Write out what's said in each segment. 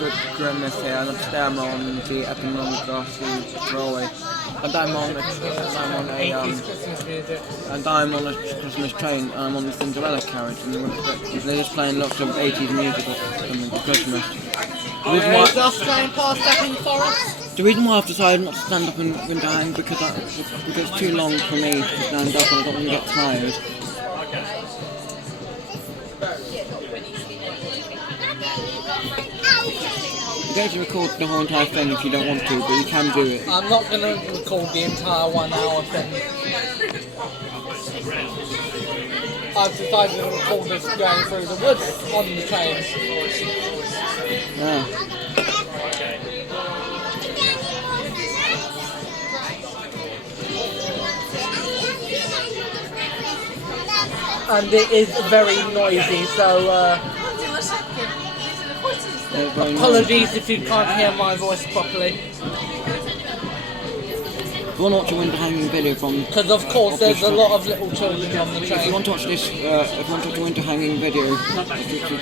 good grimace here, and I'm on the Epping ongar railway. And I'm on a Christmas train, and I'm on the Cinderella carriage, and they're just playing lots of 80s music coming to Christmas. Is us going past Epping Forest? The reason why I've decided not to stand up and window hang because it's too long for me to stand up, and I don't want to get tired. You don't have to record the whole entire thing if you don't want to, but you can do it. I'm not going to record the entire 1 hour thing. I've decided to record this going through the woods on the train. Yeah. And it is very noisy, so apologies if you can't hear my voice properly. If you want to watch a window hanging video from... Because of course there's a lot of little children on the train. If you want to watch this, if you want to watch a window hanging video which has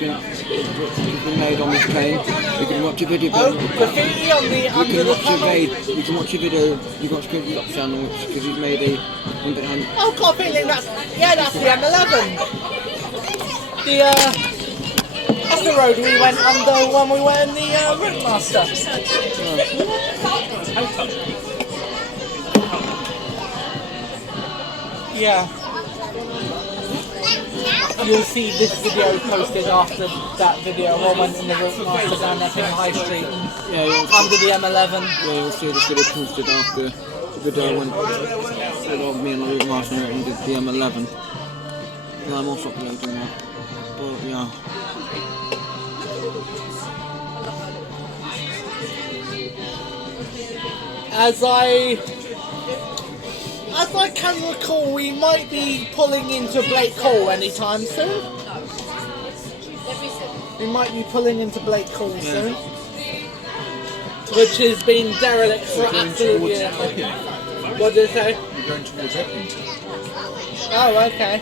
been made on this train, you can watch a video. Oh, graffiti on the under the tunnel. You can watch a video, you can watch a video channel because he's made a window hanging... Oh, got a feeling that's the M11. That's the road we went under when we were in the Ringmaster. Yeah. You'll see this video posted after that video. I went in the Ringmaster down Epping High Street under the M11. Yeah, you'll see this video posted after the video went of me and the Ringmaster and did the M11. Yeah, I'm also uploading that. But yeah. As I can recall, we might be pulling into Blake Hall anytime soon. We might be pulling into Blake Hall soon. Which has been derelict for absolutely... What did it say? We're going towards Epping. Oh, okay.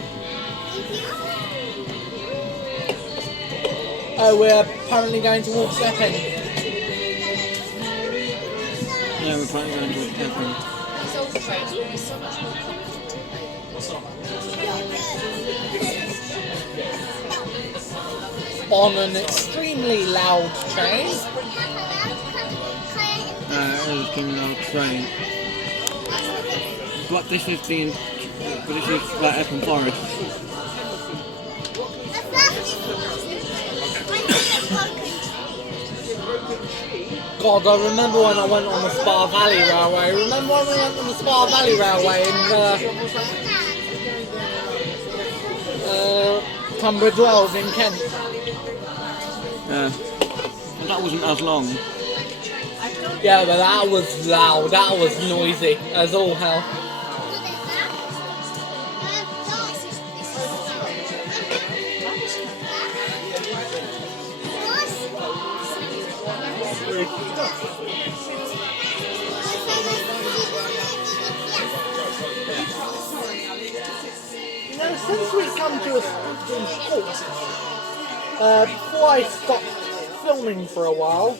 Oh, we're apparently going towards Epping. Yeah, we're apparently going towards Epping. On an extremely loud train. It is a extremely loud train. But this is like Epping Forest. God, I remember when I went on the Spa Valley Railway. Remember when we went on the Spa Valley Railway in Tunbridge Wells in Kent? Yeah. And that wasn't as long. Yeah, but that was loud, that was noisy as all hell. You know, since we come to a halt, before I stopped filming for a while,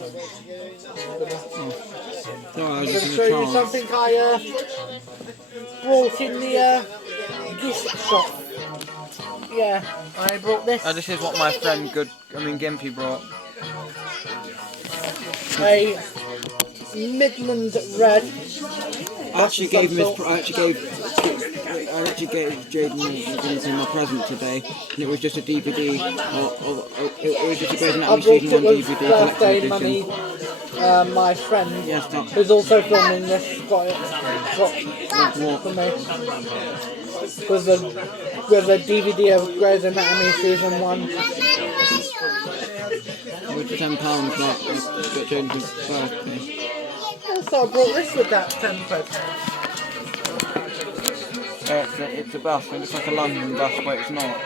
I'm going to show you something I brought in the gift shop. Yeah, I brought this. This is what my friend Gimpy brought. A Midland Red. I actually gave Jaden my present today, and it was just a DVD. It was just a Grey's Anatomy season 1 DVD birthday collector's edition. money. My friend, who's also filming this, got it for me. With a DVD of Grey's Anatomy season 1. It was £10 like Jaden's birthday. So I brought this with that £10. It's a bus, it looks like a London bus, but it's not.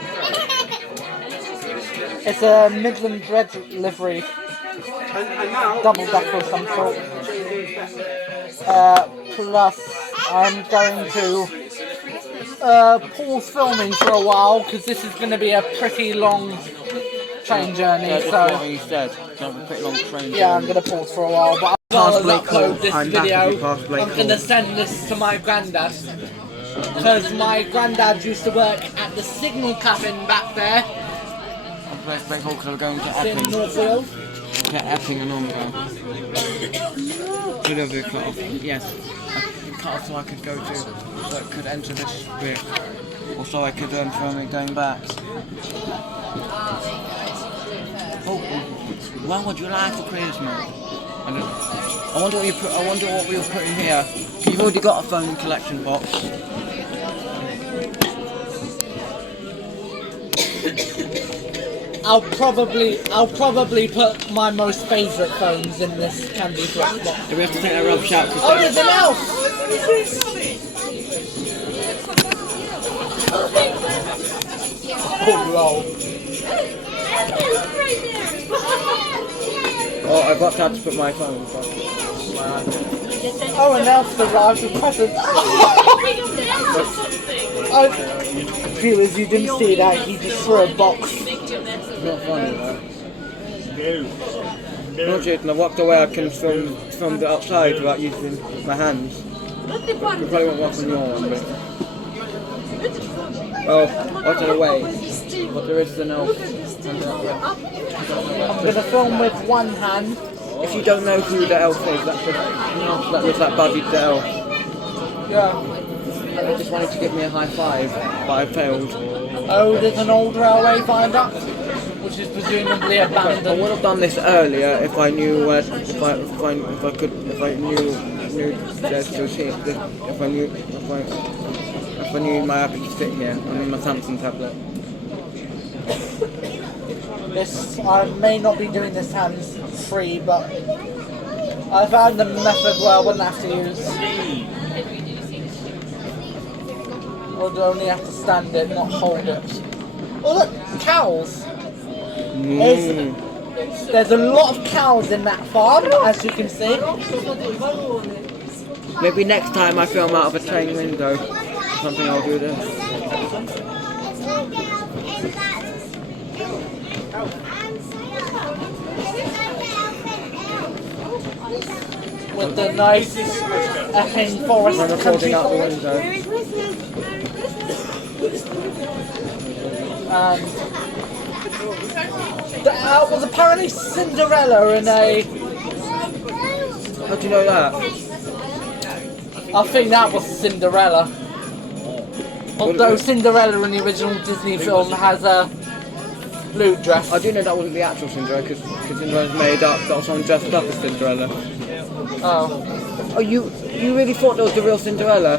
It's a Midland Red livery. Double decker of some sort. Plus, I'm going to pause filming for a while because this is going to be a pretty long train journey, that's so what he said. Have a pretty long train yeah, I'm journey. gonna pause for a while, but Past I'll Blake Hall. upload this I'm back video. with you past Blake I'm gonna Hall. send this to my granddad, because my granddad used to work at the signal cabin back there Where's Blake Hall? Because we're going to in Epping. Northfield. To Epping and ongar. Should have been cut off. Yes. Cut off so I could go to, so I could enter this bit. Or so I could film it going back. Oh, what would you like for Christmas? I wonder what you put. I wonder what we'll put in here. You've already got a phone collection box. I'll probably put my most favourite phones in this candy flux box. Do we have to take that rubbish out? Oh, there's an elf! Oh, lol. Oh, I got to put my phone. Oh, an elf arrived with presents. Viewers, you didn't see that, he just threw a box. It's not funny, though. No, Jason, I walked away. I can film the outside without using my hands. You probably won't walk on your one, but... Well, out of the way. But there is an elf. I'm going to film with one hand. If you don't know who the elf is, that's the elf that was that buddy the elf. Yeah. They just wanted to give me a high five, but I failed. Oh, there's an old railway viaduct, which is presumably I abandoned. would have done this earlier if I knew where, if I knew there's to see if I knew my app could fit here. I mean my Samsung tablet. This, I may not be doing this hands free, but I found the method where I wouldn't have to use. I would only have to stand it, not hold it. Oh look, cows! There's a lot of cows in that farm, as you can see. Maybe next time I film out of a train window, something I'll do this. With the nice Epping forest I'm country recording out the forest. window. And that was apparently Cinderella in a... How do you know that? I think that was Cinderella. Although Cinderella in the original Disney film has a blue dress. I do know that wasn't the actual Cinderella because Cinderella's made up, got someone dressed up as Cinderella. Oh. Oh, you really thought that was the real Cinderella?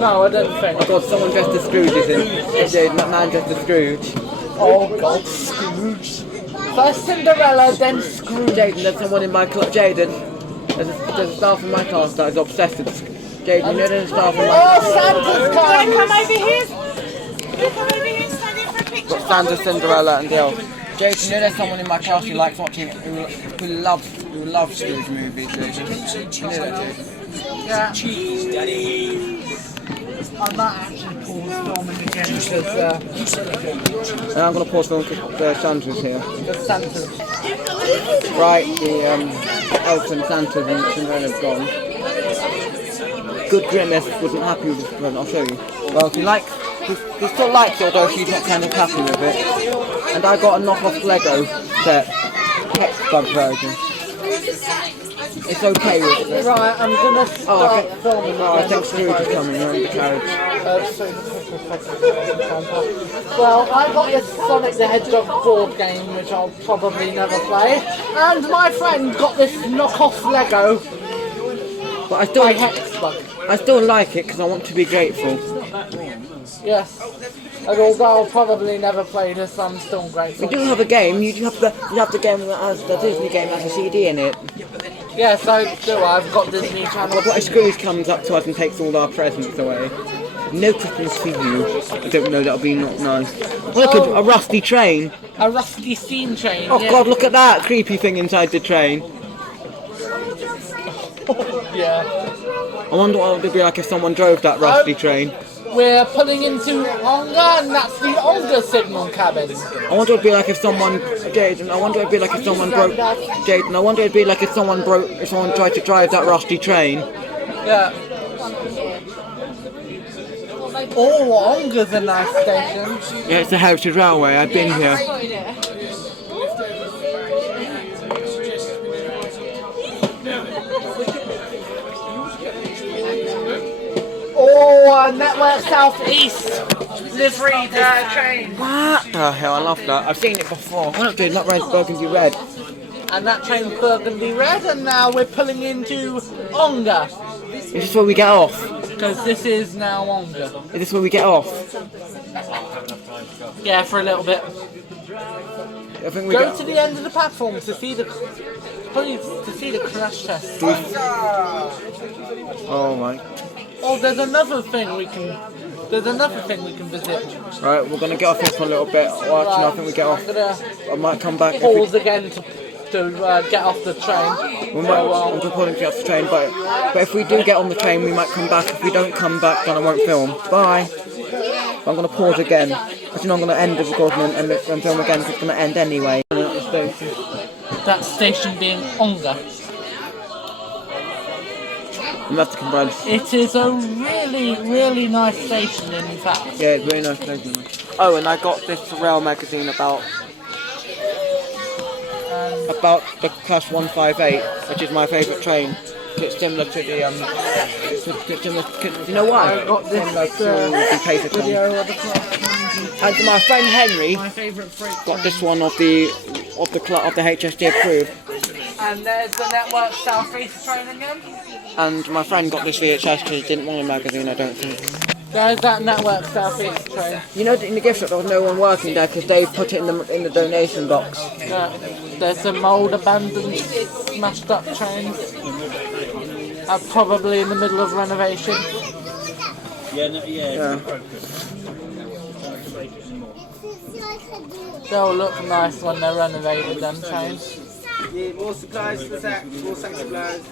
No, I don't think. Oh god, someone dressed as Scrooge is in. It did, that man dressed as Scrooge. Oh god, Scrooge. First Cinderella, then Scrooge. Jaden, there's someone in my class. Jaden, there's a staff in my class that is obsessed with Jaden, you know there's a staff in my Oh, class. Santa's come! Come over here. Come over here and stand in for a picture. Got Santa, Cinderella and the elf. Jaden, you know there's someone in my class who likes watching, who loves Scrooge movies, Jaden. You know that, Jaden? Yeah. I might actually pause filming again because And I'm going to pause film because Santa's here. the Santa's. Right, the elf and Santa and Cinderella have gone. Good Grimace wasn't happy with this present, I'll show you. Well, he still likes it, although she's not kind of happy with it. And I got a knockoff Lego set, Hexbug version. It's okay with it. Right, I'm gonna start filming. Oh, I think Scrooge is coming, you're in the carriage. Well, I got this Sonic the Hedgehog board game, which I'll probably never play. And my friend got this knockoff Lego But by Hexbug. I still like it because I want to be grateful. Yes. And although I'll probably never play this, I'm still grateful. We do have a game, you have the game that has the Disney game that has a CD in it. Yes, I do. I've got Disney Channel. What if Scrooge comes up to us and takes all our presents away? No Christmas for you. I don't know, that'll be not nice. Look, a rusty train. A rusty steam train. Oh yeah. god, look at that creepy thing inside the train. Yeah. I wonder what it would be like if someone drove that rusty train. we're pulling into ongar, and that's the ongar signal cabin. I wonder what it'd be like if someone, Jaden, I wonder what it'd be like if someone broke, Jaden, I wonder what it'd be like if someone tried to drive that rusty train. Yeah. Oh, ongar's a nice station. Yeah, it's the Heritage Railway, I've been here. Oh, Network Southeast livery train. What the hell, I love that. I've seen it before. Why not do that red, burgundy red? And that train's burgundy red, and now we're pulling into ongar. Is this where we get off? Because this is now ongar. Is this where we get off? Yeah, for a little bit. I think we Go get to the end of the platform to see the crash test. Oh my. Oh, there's another thing we can visit. Right, we're gonna get off here for a little bit. Or actually, no, I think we get off. I'm gonna I might come back. pause again to get off the train. I'm just pulling to get off the train, but if we do get on the train, we might come back. If we don't come back, then I won't film. Bye. I'm gonna pause again. Actually, no, I'm gonna end the recording and film again because it's gonna end anyway. That station being ongar. I'm gonna have to combine. It is a really, really nice station, in fact. Yeah, it's very nice. Oh, and I got this rail magazine about the Class 158, which is my favourite train. It's similar to the you know why? I got this the paper video of the class. And my friend Henry My favourite freight got train. this one of the HSD approved. And there's the Network Southeast train again. And my friend got this VHS because he didn't want a magazine, I don't think. There's that Network Southeast train. You know, in the gift shop there was no one working there because they put it in the donation box. There's some old abandoned, smashed up trains. Probably in the middle of renovation. Yeah. They'll look nice when they're renovated, them trains. Yeah, more supplies for that, more supplies.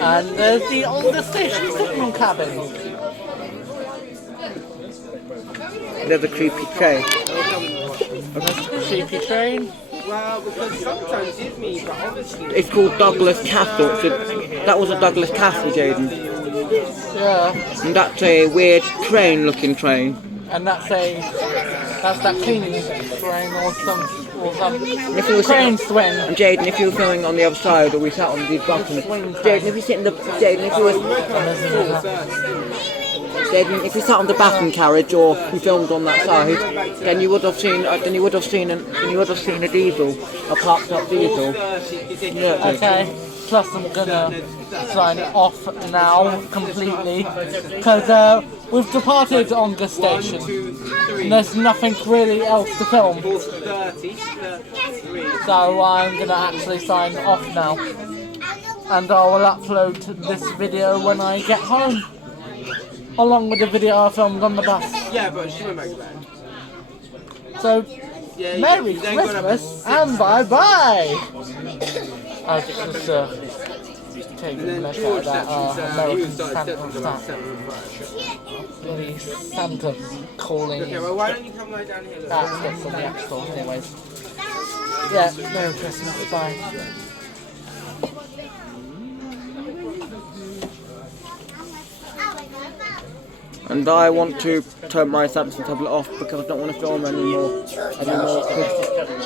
And there's the older station signal cabin. There's a creepy train. Creepy train. Well, because sometimes it's me, but obviously... It's called Douglas Castle. That was a Douglas Castle, Jaden. Yeah. And that's a weird train-looking train. And that's that cleaning train or some If you were crane swing. And Jaden, if you were filming on the other side, or we sat on these buttons, Jaden, if you sit in the, Jaden, if you sat on the baton carriage or you filmed on that side, then you would have seen a diesel, a parked up diesel. Yeah, Okay. Plus, I'm gonna sign off now completely because we've departed ongar station. And there's nothing really else to film. So I'm gonna actually sign off now, and I will upload this video when I get home, along with the video I filmed on the bus. Yeah, but she went back to bed. So, Yeah, Merry you ain't gonna Christmas and bye bye. I just taking a And then look George, at that he was American started Santa about stuff. 7:05. Bloody Santa calling. Okay, well, why don't you come right down here? Look. That's what's on the App Store, anyways. Yeah, Merry Christmas, bye. And I want to turn my Samsung tablet off because I don't want to film anymore.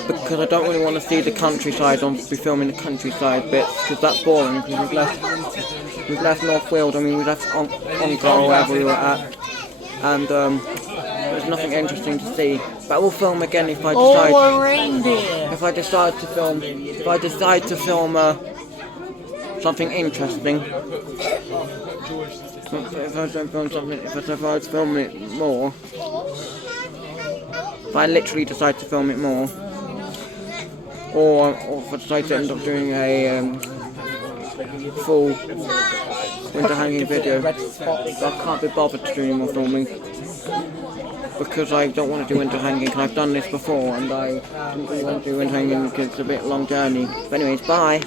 Because I don't really want to see the countryside. I want to be filming the countryside bits because that's boring. Because we've left North Wales. I mean, we left Ongar or wherever we were at, and there's nothing interesting to see. But I will film again if I decide. Oh, a reindeer! If I decide to film. If I decide to film something interesting. If I don't film something, if I decide to film it more, if I literally decide to film it more, or if I decide to end up doing a full winter hanging video, I can't be bothered to do any more filming because I don't want to do winter hanging. And I've done this before, and I don't really want to do winter hanging because it's a bit long journey. But anyways, bye.